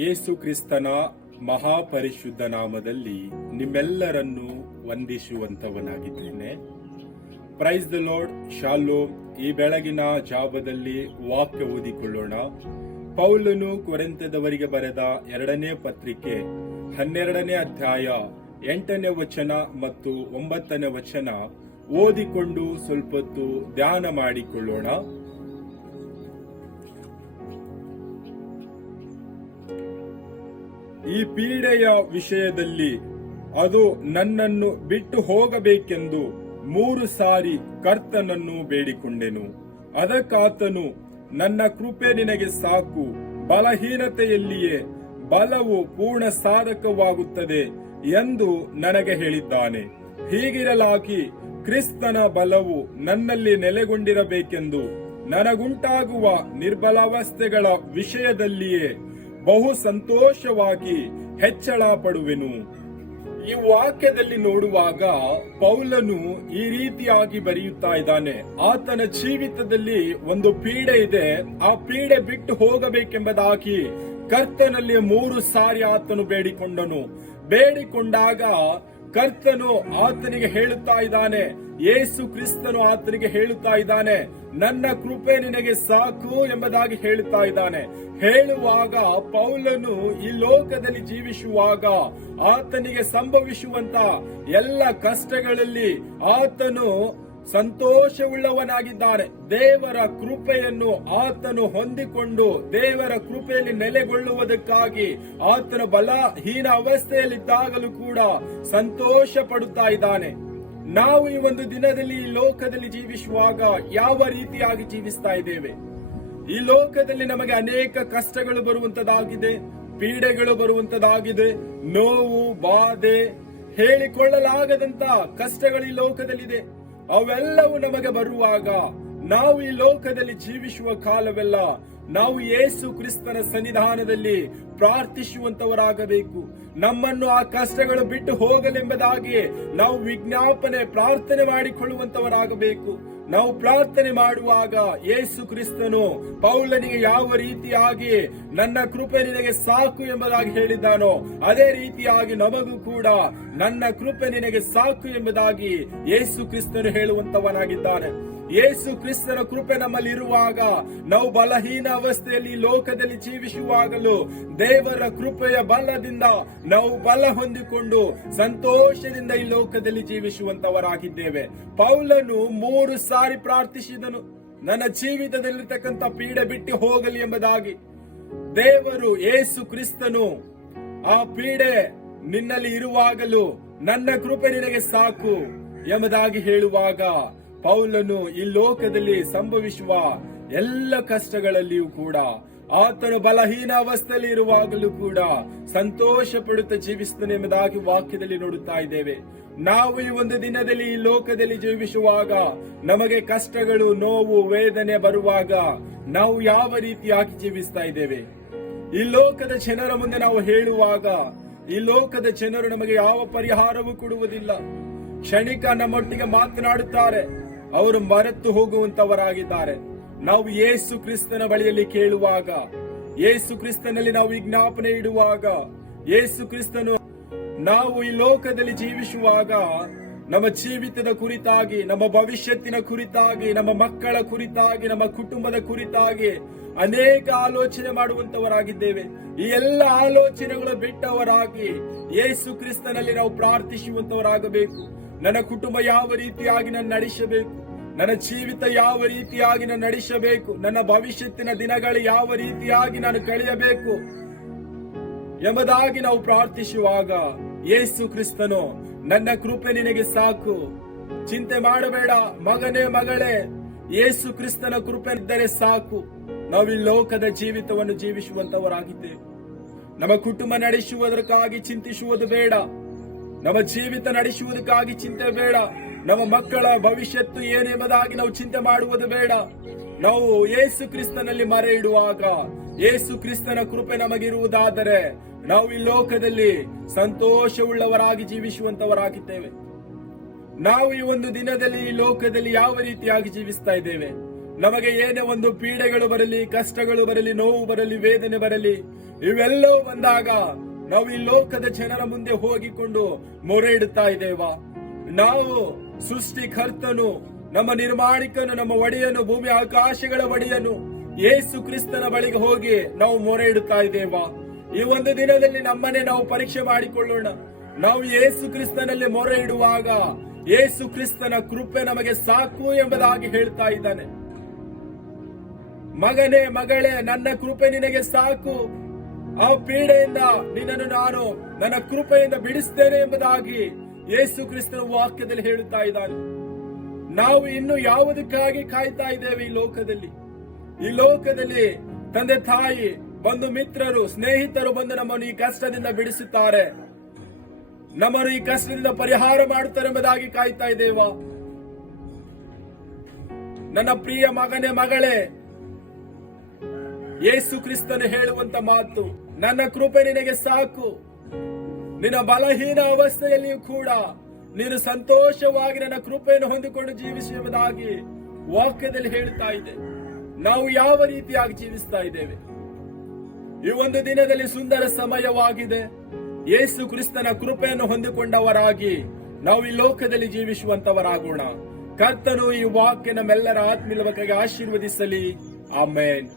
ಯೇಸು ಕ್ರಿಸ್ತನ ಮಹಾಪರಿಶುದ್ಧ ನಾಮದಲ್ಲಿ ನಿಮ್ಮೆಲ್ಲರನ್ನು ವಂದಿಸುವಂತವನಾಗಿದ್ದೇನೆ. Praise the Lord, shalom. ಈ ಬೆಳಗಿನ ಜಾವದಲ್ಲಿ ವಾಕ್ಯ ಓದಿಕೊಳ್ಳೋಣ. ಪೌಲನು ಕೊರಿಂಥದವರಿಗೆ ಬರೆದ 2ನೇ ಪತ್ರಿಕೆ 12ನೇ ಅಧ್ಯಾಯ 8ನೇ ವಚನ ಮತ್ತು 9ನೇ ವಚನ ಓದಿಕೊಂಡು ಸ್ವಲ್ಪ ಹೊತ್ತು ಧ್ಯಾನ ಮಾಡಿಕೊಳ್ಳೋಣ. ಈ ಪೀಡೆಯ ವಿಷಯದಲ್ಲಿ ಅದು ನನ್ನನ್ನು ಬಿಟ್ಟು ಹೋಗಬೇಕೆಂದು 3 ಸಾರಿ ಕರ್ತನನ್ನು ಬೇಡಿಕೊಂಡೆನು. ಅದಕ್ಕಾತನು, ನನ್ನ ಕೃಪೆ ನಿನಗೆ ಸಾಕು, ಬಲಹೀನತೆಯಲ್ಲಿಯೇ ಬಲವು ಪೂರ್ಣ ಸಾಧಕವಾಗುತ್ತದೆ ಎಂದು ನನಗೆ ಹೇಳಿದ್ದಾನೆ. ಹೀಗಿರಲಾಗಿ ಕ್ರಿಸ್ತನ ಬಲವು ನನ್ನಲ್ಲಿ ನೆಲೆಗೊಂಡಿರಬೇಕೆಂದು ನನಗುಂಟಾಗುವ ನಿರ್ಬಲಾವಸ್ಥೆಗಳ ವಿಷಯದಲ್ಲಿಯೇ ಬಹು ಸಂತೋಷವಾಗಿ ಹೆಚ್ಚಳ ಪಡುವೆನು. ಈ ವಾಕ್ಯದಲ್ಲಿ ನೋಡುವಾಗ ಪೌಲನು ಈ ರೀತಿಯಾಗಿ ಬರೆಯುತ್ತಾ ಇದ್ದಾನೆ. ಆತನ ಜೀವಿತದಲ್ಲಿ ಒಂದು ಪೀಡೆ ಇದೆ. ಆ ಪೀಡೆ ಬಿಟ್ಟು ಹೋಗಬೇಕೆಂಬುದಾಗಿ ಕರ್ತನಲ್ಲಿ 3 ಸಾರಿ ಆತನು ಬೇಡಿಕೊಂಡಾಗ ಕರ್ತನು ಆತನಿಗೆ ಹೇಳುತ್ತಾ ಇದ್ದಾನೆ, ಯೇಸು ಕ್ರಿಸ್ತನು ಆತನಿಗೆ ಹೇಳುತ್ತಾ ಇದ್ದಾನೆ, ನನ್ನ ಕೃಪೆ ನಿನಗೆ ಸಾಕು ಎಂಬುದಾಗಿ ಹೇಳುತ್ತಾ ಇದ್ದಾನೆ. ಹೇಳುವಾಗ ಪೌಲನು ಈ ಲೋಕದಲ್ಲಿ ಜೀವಿಸುವಾಗ ಆತನಿಗೆ ಸಂಭವಿಸುವಂತ ಎಲ್ಲ ಕಷ್ಟಗಳಲ್ಲಿ ಆತನು ಸಂತೋಷವುಳ್ಳವನಾಗಿದ್ದಾನೆ. ದೇವರ ಕೃಪೆಯನ್ನು ಆತನು ಹೊಂದಿಕೊಂಡು ದೇವರ ಕೃಪೆಯಲ್ಲಿ ನೆಲೆಗೊಳ್ಳುವುದಕ್ಕಾಗಿ ಆತನ ಬಲಹೀನ ಅವಸ್ಥೆಯಲ್ಲಿದ್ದಾಗಲೂ ಕೂಡ ಸಂತೋಷ ಪಡುತ್ತಾ ಇದ್ದಾನೆ. ನಾವು ಈ ಒಂದು ದಿನದಲ್ಲಿ ಈ ಲೋಕದಲ್ಲಿ ಜೀವಿಸುವಾಗ ಯಾವ ರೀತಿಯಾಗಿ ಜೀವಿಸ್ತಾ ಇದ್ದೇವೆ? ಈ ಲೋಕದಲ್ಲಿ ನಮಗೆ ಅನೇಕ ಕಷ್ಟಗಳು ಬರುವಂತದಾಗಿದೆ, ಪೀಡೆಗಳು ಬರುವಂತದಾಗಿದೆ, ನೋವು, ಬಾಧೆ, ಹೇಳಿಕೊಳ್ಳಲಾಗದಂತ ಕಷ್ಟಗಳು ಈ ಲೋಕದಲ್ಲಿದೆ. ಅವೆಲ್ಲವೂ ನಮಗೆ ಬರುವಾಗ ನಾವು ಈ ಲೋಕದಲ್ಲಿ ಜೀವಿಸುವ ಕಾಲವೆಲ್ಲ ನಾವು ಯೇಸು ಕ್ರಿಸ್ತನ ಸನ್ನಿಧಾನದಲ್ಲಿ ಪ್ರಾರ್ಥಿಸುವಂತವರಾಗಬೇಕು. ನಮ್ಮನ್ನು ಆ ಕಷ್ಟಗಳು ಬಿಟ್ಟು ಹೋಗಲೆಂಬುದಾಗಿ ನಾವು ವಿಜ್ಞಾಪನೆ ಪ್ರಾರ್ಥನೆ ಮಾಡಿಕೊಳ್ಳುವಂತವರಾಗಬೇಕು. ನಾವು ಪ್ರಾರ್ಥನೆ ಮಾಡುವಾಗ ಯೇಸು ಕ್ರಿಸ್ತನು ಪೌಲನಿಗೆ ಯಾವ ರೀತಿಯಾಗಿ ನನ್ನ ಕೃಪೆ ನಿನಗೆ ಸಾಕು ಎಂಬುದಾಗಿ ಹೇಳಿದ್ದಾನೋ ಅದೇ ರೀತಿಯಾಗಿ ನಮಗೂ ಕೂಡ ನನ್ನ ಕೃಪೆ ನಿನಗೆ ಸಾಕು ಎಂಬುದಾಗಿ ಯೇಸು ಕ್ರಿಸ್ತನು ಹೇಳುವಂತವನಾಗಿದ್ದಾನೆ. ಯೇಸು ಕ್ರಿಸ್ತನ ಕೃಪೆ ನಮ್ಮಲ್ಲಿ ಇರುವಾಗ ನಾವು ಬಲಹೀನ ಅವಸ್ಥೆಯಲ್ಲಿ ಲೋಕದಲ್ಲಿ ಜೀವಿಸುವಾಗಲೂ ದೇವರ ಕೃಪೆಯ ಬಲದಿಂದ ನಾವು ಬಲ ಹೊಂದಿಕೊಂಡು ಸಂತೋಷದಿಂದ ಈ ಲೋಕದಲ್ಲಿ ಜೀವಿಸುವಂತವರಾಗಿದ್ದೇವೆ. ಪೌಲನು 3 ಸಾರಿ ಪ್ರಾರ್ಥಿಸಿದನು, ನನ್ನ ಜೀವಿತದಲ್ಲಿರ್ತಕ್ಕಂಥ ಪೀಡೆ ಬಿಟ್ಟು ಹೋಗಲಿ ಎಂಬುದಾಗಿ. ದೇವರು ಯೇಸು ಕ್ರಿಸ್ತನು ಆ ಪೀಡೆ ನಿನ್ನಲ್ಲಿ ಇರುವಾಗಲೂ ನನ್ನ ಕೃಪೆ ನಿನಗೆ ಸಾಕು ಎಂಬುದಾಗಿ ಹೇಳುವಾಗ ಪೌಲನು ಈ ಲೋಕದಲ್ಲಿ ಸಂಭವಿಸುವ ಎಲ್ಲ ಕಷ್ಟಗಳಲ್ಲಿಯೂ ಕೂಡ ಆತನು ಬಲಹೀನ ಅವಸ್ಥೆಯಲ್ಲಿ ಇರುವಾಗಲೂ ಕೂಡ ಸಂತೋಷ ಪಡುತ್ತಾ ಜೀವಿಸುತ್ತಾನೆ ಎಂಬುದಾಗಿ ವಾಕ್ಯದಲ್ಲಿ ನೋಡುತ್ತಾ ಇದ್ದೇವೆ. ನಾವು ಈ ಒಂದು ದಿನದಲ್ಲಿ ಈ ಲೋಕದಲ್ಲಿ ಜೀವಿಸುವಾಗ ನಮಗೆ ಕಷ್ಟಗಳು, ನೋವು, ವೇದನೆ ಬರುವಾಗ ನಾವು ಯಾವ ರೀತಿಯಾಗಿ ಜೀವಿಸ್ತಾ ಇದ್ದೇವೆ? ಈ ಲೋಕದ ಜನರ ಮುಂದೆ ನಾವು ಹೇಳುವಾಗ ಈ ಲೋಕದ ಜನರು ನಮಗೆ ಯಾವ ಪರಿಹಾರವೂ ಕೊಡುವುದಿಲ್ಲ. ಕ್ಷಣಿಕ ನಮ್ಮೊಟ್ಟಿಗೆ ಮಾತನಾಡುತ್ತಾರೆ, ಅವರು ಮರೆತು ಹೋಗುವಂತವರಾಗಿದ್ದಾರೆ. ನಾವು ಯೇಸು ಕ್ರಿಸ್ತನ ಬಳಿಯಲ್ಲಿ ಕೇಳುವಾಗ, ಯೇಸು ಕ್ರಿಸ್ತನಲ್ಲಿ ನಾವು ವಿಜ್ಞಾಪನೆ ಇಡುವಾಗ, ಯೇಸು ಕ್ರಿಸ್ತನು ನಾವು ಈ ಲೋಕದಲ್ಲಿ ಜೀವಿಸುವಾಗ ನಮ್ಮ ಜೀವಿತದ ಕುರಿತಾಗಿ, ನಮ್ಮ ಭವಿಷ್ಯತ್ತಿನ ಕುರಿತಾಗಿ, ನಮ್ಮ ಮಕ್ಕಳ ಕುರಿತಾಗಿ, ನಮ್ಮ ಕುಟುಂಬದ ಕುರಿತಾಗಿ ಅನೇಕ ಆಲೋಚನೆ ಮಾಡುವಂತವರಾಗಿದ್ದೇವೆ. ಈ ಎಲ್ಲ ಆಲೋಚನೆಗಳು ಬಿಟ್ಟವರಾಗಿ ಯೇಸು ಕ್ರಿಸ್ತನಲ್ಲಿ ನಾವು ಪ್ರಾರ್ಥಿಸುವಂತವರಾಗಬೇಕು. ನನ್ನ ಕುಟುಂಬ ಯಾವ ರೀತಿಯಾಗಿ ನಾನು ನಡೆಸಬೇಕು, ನನ್ನ ಜೀವಿತ ಯಾವ ರೀತಿಯಾಗಿ ನಾನು ನಡೆಸಬೇಕು, ನನ್ನ ಭವಿಷ್ಯತ್ತಿನ ದಿನಗಳು ಯಾವ ರೀತಿಯಾಗಿ ನಾನು ಕಳೆಯಬೇಕು ಎಂಬುದಾಗಿ ನಾವು ಪ್ರಾರ್ಥಿಸುವಾಗ ಯೇಸು ಕ್ರಿಸ್ತನು ನನ್ನ ಕೃಪೆ ನಿನಗೆ ಸಾಕು, ಚಿಂತೆ ಮಾಡಬೇಡ ಮಗನೇ, ಮಗಳೇ, ಯೇಸು ಕ್ರಿಸ್ತನ ಕೃಪೆ ಇದ್ದರೆ ಸಾಕು. ನಾವು ಈ ಲೋಕದ ಜೀವಿತವನ್ನು ಜೀವಿಸುವಂತವರಾಗಿದ್ದೇವೆ. ನಮ್ಮ ಕುಟುಂಬ ನಡೆಸುವುದಕ್ಕಾಗಿ ಚಿಂತಿಸುವುದು ಬೇಡ, ನಮ್ಮ ಜೀವಿತ ನಡೆಸುವುದಕ್ಕಾಗಿ ಚಿಂತೆ ಬೇಡ, ನಮ್ಮ ಮಕ್ಕಳ ಭವಿಷ್ಯತ್ತು ಏನೆಂಬುದಾಗಿ ನಾವು ಚಿಂತೆ ಮಾಡುವುದು ಬೇಡ. ನಾವು ಯೇಸು ಕ್ರಿಸ್ತನಲ್ಲಿ ಮರೆ ಇಡುವಾಗ, ಯೇಸು ಕ್ರಿಸ್ತನ ಕೃಪೆ ನಮಗಿರುವುದಾದರೆ ನಾವು ಈ ಲೋಕದಲ್ಲಿ ಸಂತೋಷವುಳ್ಳವರಾಗಿ ಜೀವಿಸುವಂತವರಾಗಿದ್ದೇವೆ. ನಾವು ಈ ಒಂದು ದಿನದಲ್ಲಿ ಈ ಲೋಕದಲ್ಲಿ ಯಾವ ರೀತಿಯಾಗಿ ಜೀವಿಸ್ತಾ ಇದ್ದೇವೆ? ನಮಗೆ ಏನೇ ಒಂದು ಪೀಡೆಗಳು ಬರಲಿ, ಕಷ್ಟಗಳು ಬರಲಿ, ನೋವು ಬರಲಿ, ವೇದನೆ ಬರಲಿ, ಇವೆಲ್ಲವೂ ಬಂದಾಗ ನಾವು ಈ ಲೋಕದ ಜನರ ಮುಂದೆ ಹೋಗಿಕೊಂಡು ಮೊರೆ ಇಡುತ್ತಾ ಇದ್ದೇವಾ? ನಾವು ಸೃಷ್ಟಿಕರ್ತನು, ನಮ್ಮ ನಿರ್ಮಾಣಿಕನು, ನಮ್ಮ ಒಡೆಯನು, ಭೂಮಿ ಆಕಾಶಗಳ ಒಡೆಯನು ಯೇಸು ಕ್ರಿಸ್ತನ ಬಳಿಗೆ ಹೋಗಿ ನಾವು ಮೊರೆ ಇಡುತ್ತಾ ಇದ್ದೇವಾ? ಈ ಒಂದು ದಿನದಲ್ಲಿ ನಮ್ಮನ್ನೇ ನಾವು ಪರೀಕ್ಷೆ ಮಾಡಿಕೊಳ್ಳೋಣ. ನಾವು ಯೇಸು ಕ್ರಿಸ್ತನಲ್ಲಿ ಮೊರೆ ಇಡುವಾಗ ಯೇಸು ಕ್ರಿಸ್ತನ ಕೃಪೆ ನಮಗೆ ಸಾಕು ಎಂಬುದಾಗಿ ಹೇಳ್ತಾ ಇದ್ದಾನೆ. ಮಗನೇ, ಮಗಳೇ, ನನ್ನ ಕೃಪೆ ನಿನಗೆ ಸಾಕು, ಆ ಪೀಡೆಯಿಂದ ನಿನ್ನನ್ನು ನಾನು ನನ್ನ ಕೃಪೆಯಿಂದ ಬಿಡಿಸ್ತೇನೆ ಎಂಬುದಾಗಿ ಯೇಸು ಕ್ರಿಸ್ತನ ವಾಕ್ಯದಲ್ಲಿ ಹೇಳುತ್ತಾ ಇದ್ದಾನೆ. ನಾವು ಇನ್ನು ಯಾವುದಕ್ಕಾಗಿ ಕಾಯ್ತಾ ಇದ್ದೇವೆ? ಈ ಲೋಕದಲ್ಲಿ ತಂದೆ ತಾಯಿ, ಬಂಧು ಮಿತ್ರರು, ಸ್ನೇಹಿತರು ಬಂದು ನಮ್ಮನ್ನು ಈ ಕಷ್ಟದಿಂದ ಬಿಡಿಸುತ್ತಾರೆ, ನಮ್ಮನ್ನು ಈ ಕಷ್ಟದಿಂದ ಪರಿಹಾರ ಮಾಡುತ್ತಾರೆ ಎಂಬುದಾಗಿ ಕಾಯ್ತಾ ಇದ್ದೇವಾ? ನನ್ನ ಪ್ರಿಯ ಮಗನೇ, ಮಗಳೇ, ಯೇಸು ಕ್ರಿಸ್ತನು ಹೇಳುವಂತ ಮಾತು, ನನ್ನ ಕೃಪೆ ನಿನಗೆ ಸಾಕು. ನಿನ್ನ ಬಲಹೀನ ಅವಸ್ಥೆಯಲ್ಲಿಯೂ ಕೂಡ ನೀನು ಸಂತೋಷವಾಗಿ ನನ್ನ ಕೃಪೆಯನ್ನು ಹೊಂದಿಕೊಂಡು ಜೀವಿಸಿ ಎಂಬುದಾಗಿ ವಾಕ್ಯದಲ್ಲಿ ಹೇಳ್ತಾ ಇದೆ. ನಾವು ಯಾವ ರೀತಿಯಾಗಿ ಜೀವಿಸ್ತಾ ಇದ್ದೇವೆ? ಈ ಒಂದು ದಿನದಲ್ಲಿ ಸುಂದರ ಸಮಯವಾಗಿದೆ. ಯೇಸು ಕ್ರಿಸ್ತನ ಕೃಪೆಯನ್ನು ಹೊಂದಿಕೊಂಡವರಾಗಿ ನಾವು ಈ ಲೋಕದಲ್ಲಿ ಜೀವಿಸುವಂತವರಾಗೋಣ. ಕರ್ತನು ಈ ವಾಕ್ಯ ನಮ್ಮೆಲ್ಲರ ಆತ್ಮೀಯ ಆಶೀರ್ವದಿಸಲಿ. ಆಮೇನ್.